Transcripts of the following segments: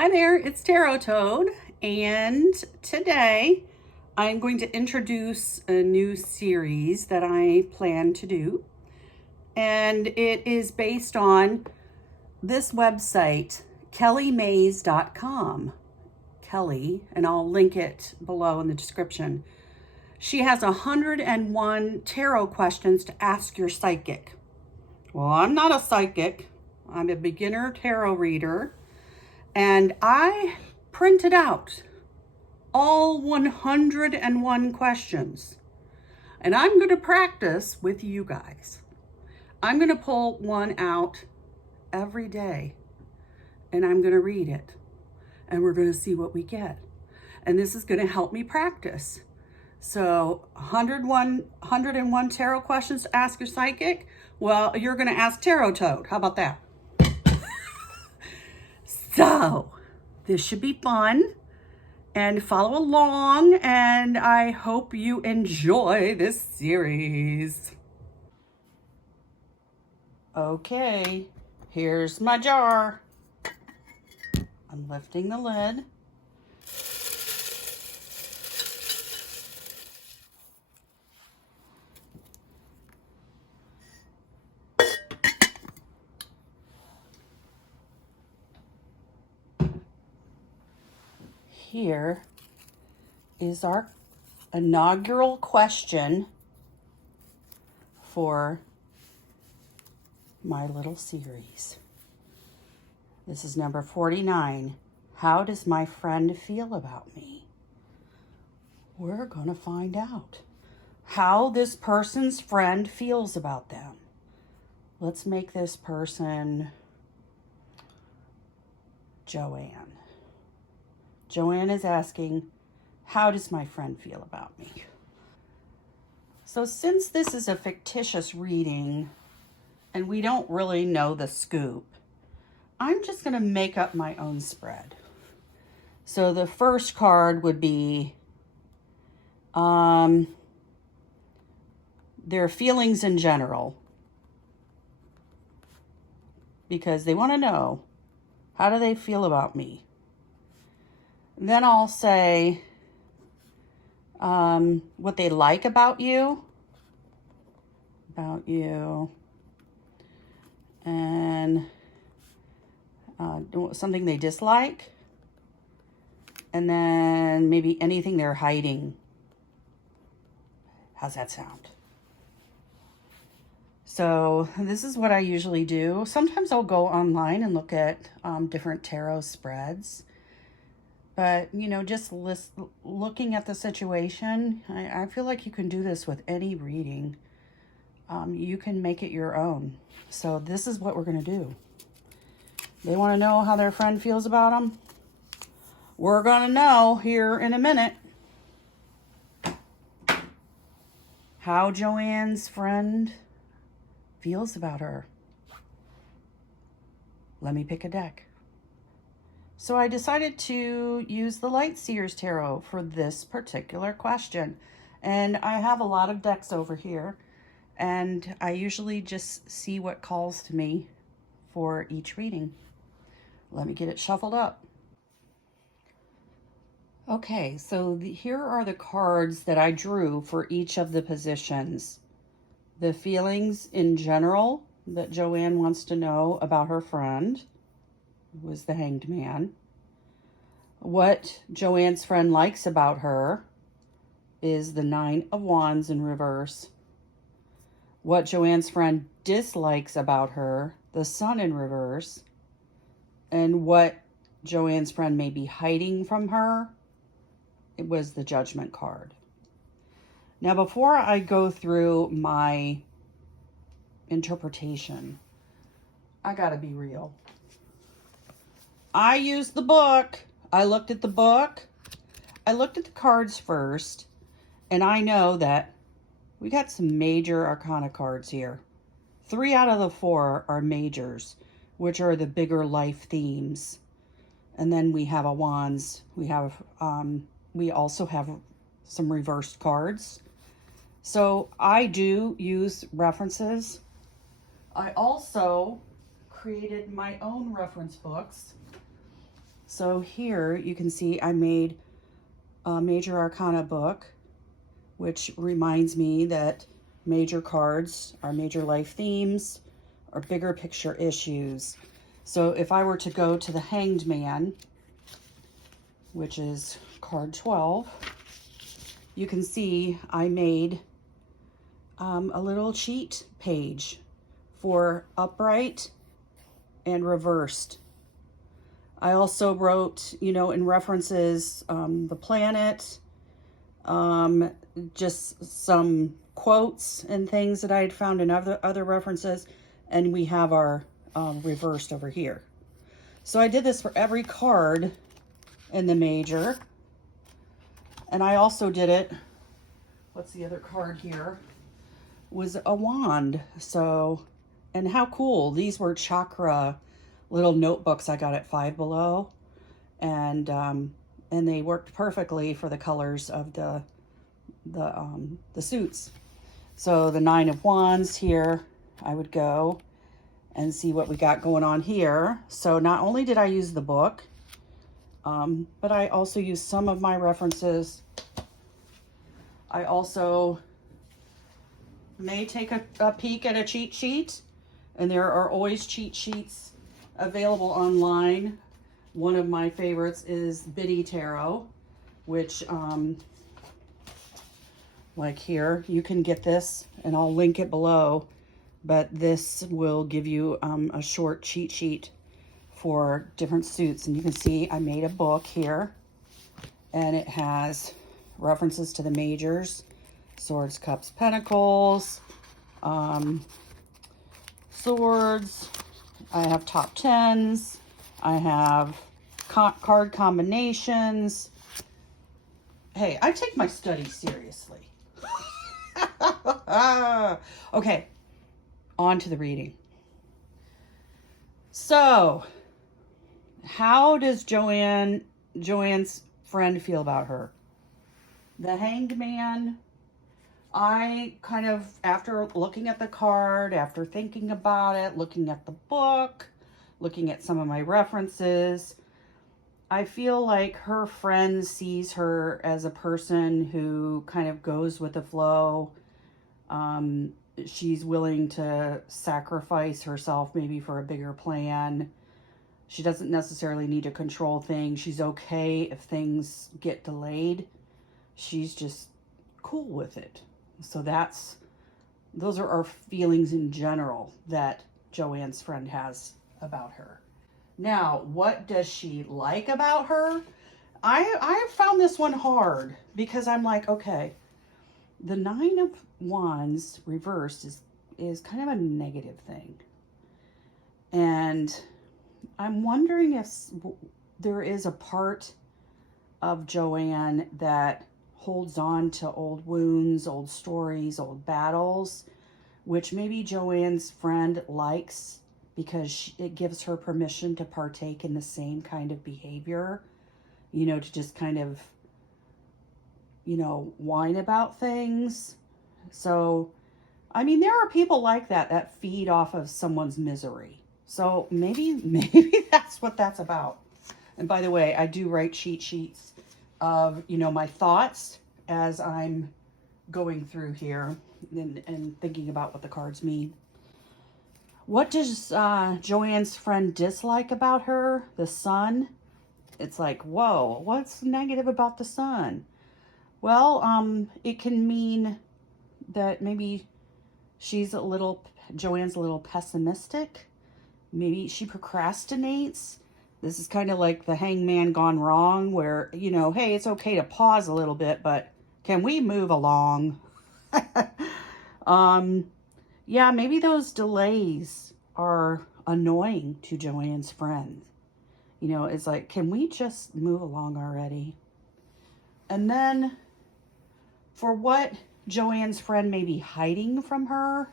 Hi there, it's Tarot Toad, and today I'm going to introduce a new series that I plan to do, and it is based on this website, kelleemaize.com. Kellee, and I'll link it below in the description. She has 101 tarot questions to ask your psychic. Well, I'm not a psychic. I'm a beginner tarot reader. And I printed out all 101 questions. And I'm going to practice with you guys. I'm going to pull one out every day. And I'm going to read it. And we're going to see what we get. And this is going to help me practice. So 101 tarot questions to ask your psychic. Well, you're going to ask Tarot Toad. How about that? So, this should be fun, and follow along, and I hope you enjoy this series. Okay, here's my jar. I'm lifting the lid. Here is our inaugural question for my little series. This is number 49. How does my friend feel about me? We're going to find out how this person's friend feels about them. Let's make this person Joanne. Joanne is asking, how does my friend feel about me? So since this is a fictitious reading and we don't really know the scoop, I'm just going to make up my own spread. So the first card would be their feelings in general, because they want to know, how do they feel about me? Then I'll say what they like about you, and something they dislike, and then maybe anything they're hiding. How's that sound? So this is what I usually do. Sometimes I'll go online and look at different tarot spreads. But, you know, just looking at the situation, I feel like you can do this with any reading. You can make it your own. So this is what we're going to do. They want to know how their friend feels about them. We're going to know here in a minute how Joanne's friend feels about her. Let me pick a deck. So I decided to use the Light Seers Tarot for this particular question. And I have a lot of decks over here. And I usually just see what calls to me for each reading. Let me get it shuffled up. Okay, so here are the cards that I drew for each of the positions. The feelings in general that Joanne wants to know about her friend was the Hanged Man. What Joanne's friend likes about her is the Nine of Wands in reverse. What Joanne's friend dislikes about her, the Sun in reverse. And what Joanne's friend may be hiding from her, it was the Judgment card. Now, before I go through my interpretation, I gotta be real. I used the book. I looked at the book. I looked at the cards first, and I know that we got some major arcana cards here. 3 out of the 4 are majors, which are the bigger life themes. And then we have a Wands. We also have some reversed cards. So I do use references. I also created my own reference books. So here you can see I made a Major Arcana book, which reminds me that major cards are major life themes or bigger picture issues. So if I were to go to the Hanged Man, which is card 12, you can see I made a little cheat page for upright and reversed. I also wrote, you know, in references, the planet, just some quotes and things that I had found in other references, and we have our reversed over here. So I did this for every card in the major, and I also did it, what's the other card here, was a wand. So, and how cool, these were Chakra little notebooks I got at Five Below, and they worked perfectly for the colors of the suits. So the Nine of Wands here, I would go and see what we got going on here. So not only did I use the book, but I also used some of my references. I also may take a peek at a cheat sheet, and there are always cheat sheets available online. One of my favorites is Biddy Tarot, which like here, you can get this, and I'll link it below, but this will give you a short cheat sheet for different suits. And you can see I made a book here, and it has references to the majors: Swords, Cups, Pentacles, Swords. I have top tens. I have card combinations. Hey, I take my studies seriously. Okay, on to the reading. So, how does Joanne's friend feel about her? The Hanged Man. I kind of, after looking at the card, after thinking about it, looking at the book, looking at some of my references, I feel like her friend sees her as a person who kind of goes with the flow. She's willing to sacrifice herself maybe for a bigger plan. She doesn't necessarily need to control things. She's okay if things get delayed. She's just cool with it. So those are our feelings in general that Joanne's friend has about her. Now, what does she like about her? I found this one hard because I'm like, okay, the Nine of Wands reversed is kind of a negative thing. And I'm wondering if there is a part of Joanne that holds on to old wounds, old stories, old battles, which maybe Joanne's friend likes because it gives her permission to partake in the same kind of behavior, you know, to just kind of, you know, whine about things. So, I mean, there are people like that feed off of someone's misery. So maybe that's what that's about. And by the way, I do write cheat sheets of, you know, my thoughts as I'm going through here and thinking about what the cards mean. What does Joanne's friend dislike about her? The Sun. It's like, whoa, what's negative about the Sun? Well, it can mean that maybe Joanne's a little pessimistic. Maybe she procrastinates. This is kind of like the Hangman gone wrong, where, you know, hey, it's okay to pause a little bit, but can we move along? Yeah, maybe those delays are annoying to Joanne's friend. You know, it's like, can we just move along already? And then for what Joanne's friend may be hiding from her,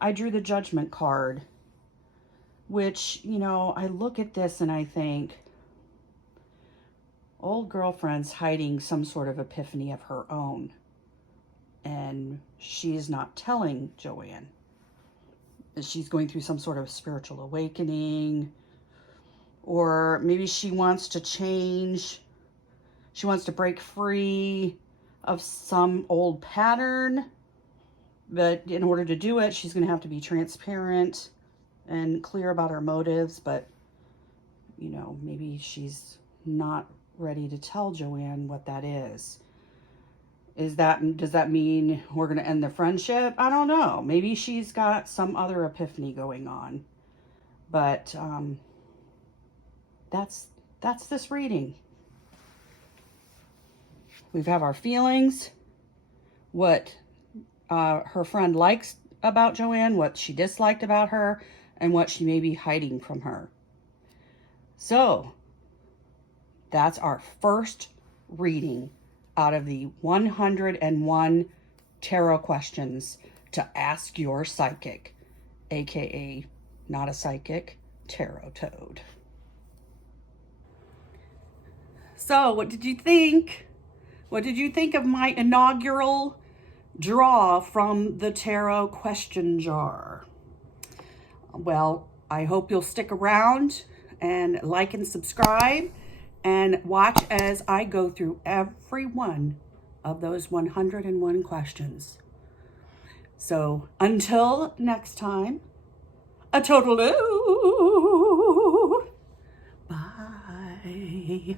I drew the Judgment card, which, you know, I look at this and I think, old girlfriend's hiding some sort of epiphany of her own. And she is not telling Joanne. She's going through some sort of spiritual awakening, or maybe she wants to change. She wants to break free of some old pattern, but in order to do it, she's going to have to be transparent and clear about her motives. But, you know, maybe she's not ready to tell Joanne what that is. Does that mean we're going to end the friendship? I don't know. Maybe she's got some other epiphany going on. But that's this reading. We have our feelings, what her friend likes about Joanne, what she disliked about her, and what she may be hiding from her. So that's our first reading out of the 101 tarot questions to ask your psychic, aka not a psychic, tarot toad. So what did you think? What did you think of my inaugural draw from the tarot question jar? Well, I hope you'll stick around and like and subscribe and watch as I go through every one of those 101 questions. So until next time, a total Bye.